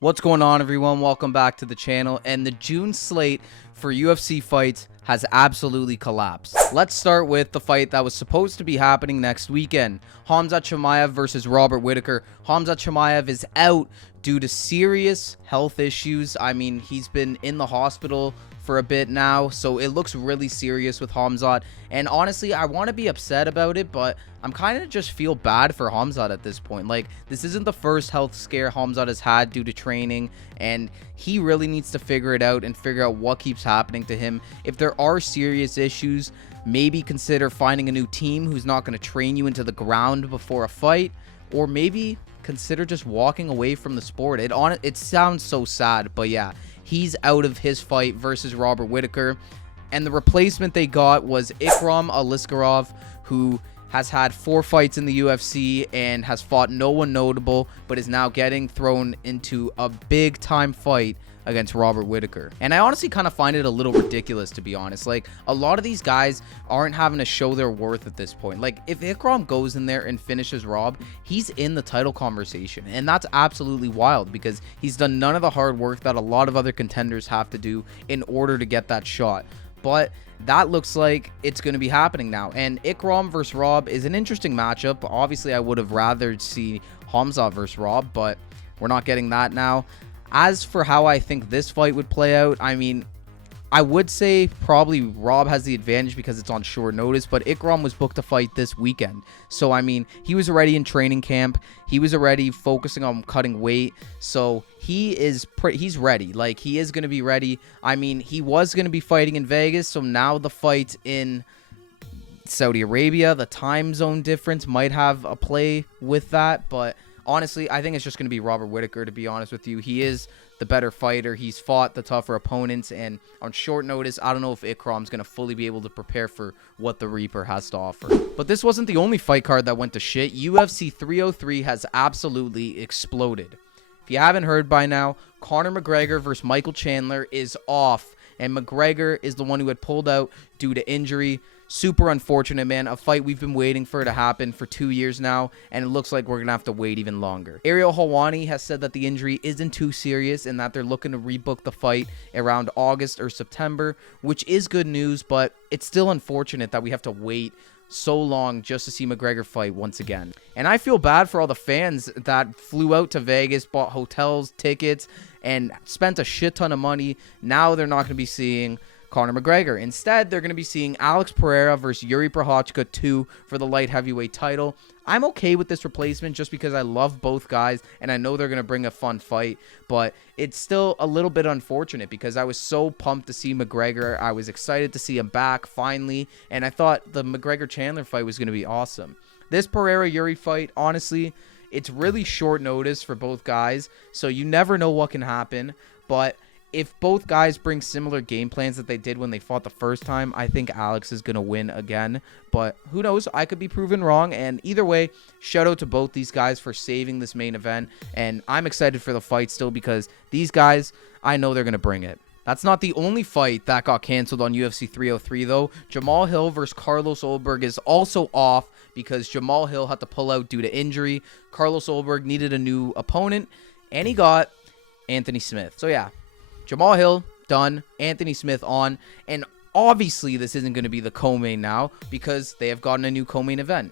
What's going on, everyone? Welcome back to the channel. And the June slate for UFC fights has absolutely collapsed. Let's start with the fight that was supposed to be happening next weekend. Khamzat Chimaev versus Robert Whittaker. Khamzat Chimaev is out due to serious health issues. I mean, he's been in the hospital for a bit now, so it looks really serious with Khamzat. And honestly, I want to be upset about it, but I'm kind of just feel bad for Khamzat at this point. Like, this isn't the first health scare Khamzat has had due to training, and he really needs to figure it out and figure out what keeps happening to him. If there are serious issues, maybe consider finding a new team who's not going to train you into the ground before a fight, or maybe consider just walking away from the sport. It sounds so sad, but yeah, he's out of his fight versus Robert Whittaker. And the replacement they got was Ikram Aliskerov, who has had 4 fights in the UFC and has fought no one notable, but is now getting thrown into a big time fight against Robert Whittaker. And I honestly kind of find it a little ridiculous, to be honest. Like, a lot of these guys aren't having to show their worth at this point. Like, if Ikram goes in there and finishes Rob, he's in the title conversation, and that's absolutely wild because he's done none of the hard work that a lot of other contenders have to do in order to get that shot. But that looks like it's going to be happening now. And Ikram versus Rob is an interesting matchup. Obviously, I would have rather see Khamzat versus Rob, but we're not getting that now. As for how I think this fight would play out, I mean, I would say probably Rob has the advantage because it's on short notice, but Ikram was booked to fight this weekend. So, I mean, he was already in training camp. He was already focusing on cutting weight. So, he's ready. Like, he is going to be ready. I mean, he was going to be fighting in Vegas, so now the fight in Saudi Arabia, the time zone difference might have a play with that, but honestly, I think it's just going to be Robert Whittaker, to be honest with you. He is the better fighter. He's fought the tougher opponents, and on short notice, I don't know if Ikram's going to fully be able to prepare for what the Reaper has to offer. But this wasn't the only fight card that went to shit. UFC 303 has absolutely exploded. If you haven't heard by now, Conor McGregor versus Michael Chandler is off, and McGregor is the one who had pulled out due to injury. Super unfortunate, man. A fight we've been waiting for to happen for 2 years now, and it looks like we're going to have to wait even longer. Ariel Helwani has said that the injury isn't too serious and that they're looking to rebook the fight around August or September, which is good news, but it's still unfortunate that we have to wait so long just to see McGregor fight once again. And I feel bad for all the fans that flew out to Vegas, bought hotels, tickets, and spent a shit ton of money. Now they're not going to be seeing Conor McGregor. Instead, they're going to be seeing Alex Pereira versus Yuri Prochazka 2 for the light heavyweight title. I'm okay with this replacement just because I love both guys and I know they're going to bring a fun fight, but it's still a little bit unfortunate because I was so pumped to see McGregor. I was excited to see him back finally, and I thought the McGregor-Chandler fight was going to be awesome. This Pereira-Yuri fight, honestly, it's really short notice for both guys, so you never know what can happen, but if both guys bring similar game plans that they did when they fought the first time, I think Alex is going to win again. But who knows? I could be proven wrong. And either way, shout out to both these guys for saving this main event. And I'm excited for the fight still because these guys, I know they're going to bring it. That's not the only fight that got canceled on UFC 303, though. Jamal Hill versus Carlos Olberg is also off because Jamal Hill had to pull out due to injury. Carlos Olberg needed a new opponent, and he got Anthony Smith. So, yeah. Jamal Hill, done. Anthony Smith on. And obviously, this isn't going to be the co-main now because they have gotten a new co-main event.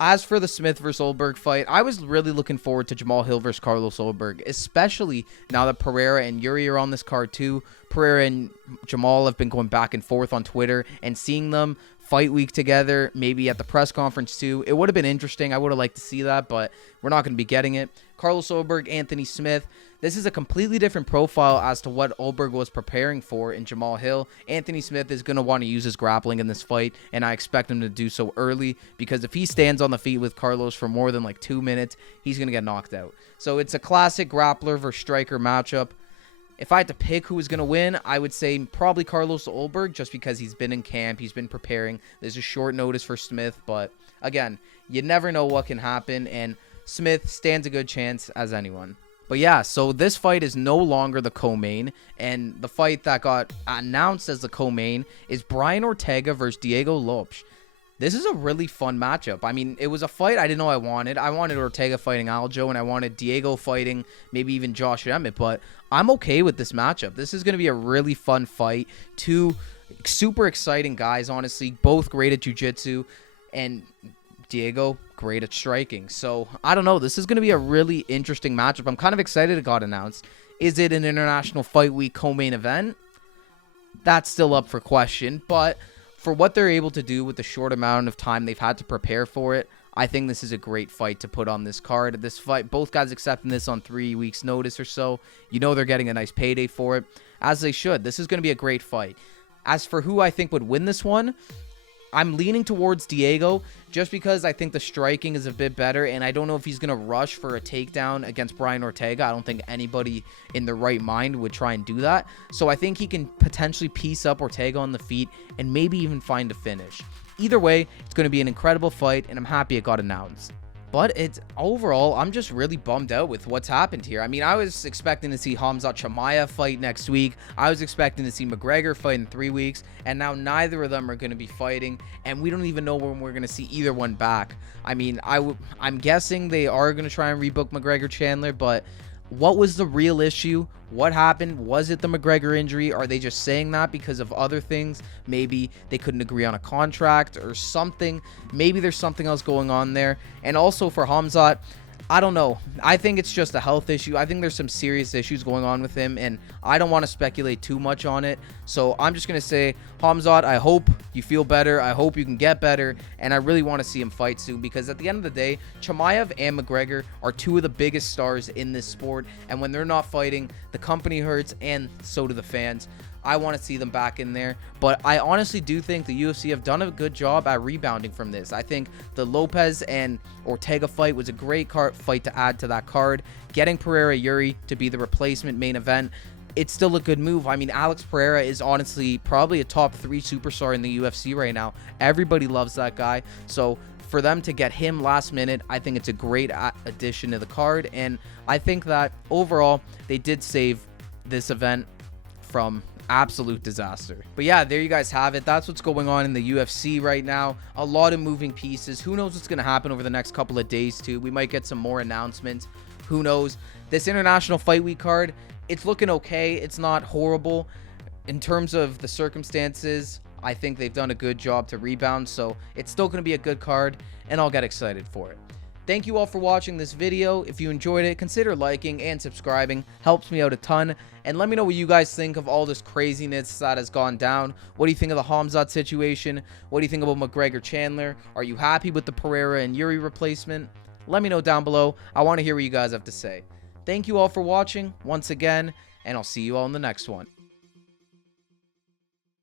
As for the Smith versus Olberg fight, I was really looking forward to Jamal Hill versus Carlos Olberg, especially now that Pereira and Yuri are on this card too. Pereira and Jamal have been going back and forth on Twitter, and seeing them fight week together, maybe at the press conference too, it would have been interesting. I would have liked to see that, but we're not going to be getting it. Carlos Olberg, Anthony Smith. This is a completely different profile as to what Olberg was preparing for in Jamal Hill. Anthony Smith is going to want to use his grappling in this fight, and I expect him to do so early because if he stands on the feet with Carlos for more than like 2 minutes, he's going to get knocked out. So it's a classic grappler versus striker matchup. If I had to pick who was going to win, I would say probably Carlos Olberg just because he's been in camp, he's been preparing. There's a short notice for Smith, but again, you never know what can happen, and Smith stands a good chance as anyone. But yeah, so this fight is no longer the co-main, and the fight that got announced as the co-main is Brian Ortega versus Diego Lopes. This is a really fun matchup. I mean, it was a fight I didn't know I wanted. I wanted Ortega fighting Aljo, and I wanted Diego fighting maybe even Josh Emmett, but I'm okay with this matchup. This is going to be a really fun fight. Two super exciting guys, honestly, both great at jiu-jitsu, and Diego, great at striking. So, I don't know. This is going to be a really interesting matchup. I'm kind of excited it got announced. Is it an International Fight Week co-main event? That's still up for question, but for what they're able to do with the short amount of time they've had to prepare for it, I think this is a great fight to put on this card. This fight, both guys accepting this on 3 weeks' notice or so. You know they're getting a nice payday for it, as they should. This is going to be a great fight. As for who I think would win this one, I'm leaning towards Diego just because I think the striking is a bit better, and I don't know if he's going to rush for a takedown against Brian Ortega. I don't think anybody in their right mind would try and do that. So I think he can potentially piece up Ortega on the feet and maybe even find a finish. Either way, it's going to be an incredible fight, and I'm happy it got announced. But it's overall, I'm just really bummed out with what's happened here. I mean, I was expecting to see Khamzat Chimaev fight next week. I was expecting to see McGregor fight in 3 weeks. And now neither of them are going to be fighting. And we don't even know when we're going to see either one back. I mean, I'm guessing they are going to try and rebook McGregor Chandler. But what was the real issue? What happened? Was it the McGregor injury? Are they just saying that because of other things? Maybe they couldn't agree on a contract or something. Maybe there's something else going on there. And also for Khamzat, I don't know. I think it's just a health issue. I think there's some serious issues going on with him, and I don't want to speculate too much on it. So I'm just going to say, Khamzat, I hope you feel better. I hope you can get better, and I really want to see him fight soon because at the end of the day, Chimaev and McGregor are two of the biggest stars in this sport, and when they're not fighting, the company hurts, and so do the fans. I want to see them back in there, but I honestly do think the UFC have done a good job at rebounding from this. I think the Lopez and Ortega fight was a great fight to add to that card. Getting Pereira Yuri to be the replacement main event, it's still a good move. I mean, Alex Pereira is honestly probably a top 3 superstar in the UFC right now. Everybody loves that guy, so for them to get him last minute, I think it's a great addition to the card, and I think that overall they did save this event from absolute disaster. But yeah, there you guys have it. That's what's going on in the UFC right now. A lot of moving pieces. Who knows what's going to happen over the next couple of days too. We might get some more announcements. Who knows? This International Fight Week card, it's looking okay. It's not horrible in terms of the circumstances. I think they've done a good job to rebound, so it's still going to be a good card, and I'll get excited for it. Thank you all for watching this video. If you enjoyed it, consider liking and subscribing. Helps me out a ton. And let me know what you guys think of all this craziness that has gone down. What do you think of the Khamzat situation? What do you think about McGregor Chandler? Are you happy with the Pereira and Yuri replacement? Let me know down below. I want to hear what you guys have to say. Thank you all for watching once again, and I'll see you all in the next one.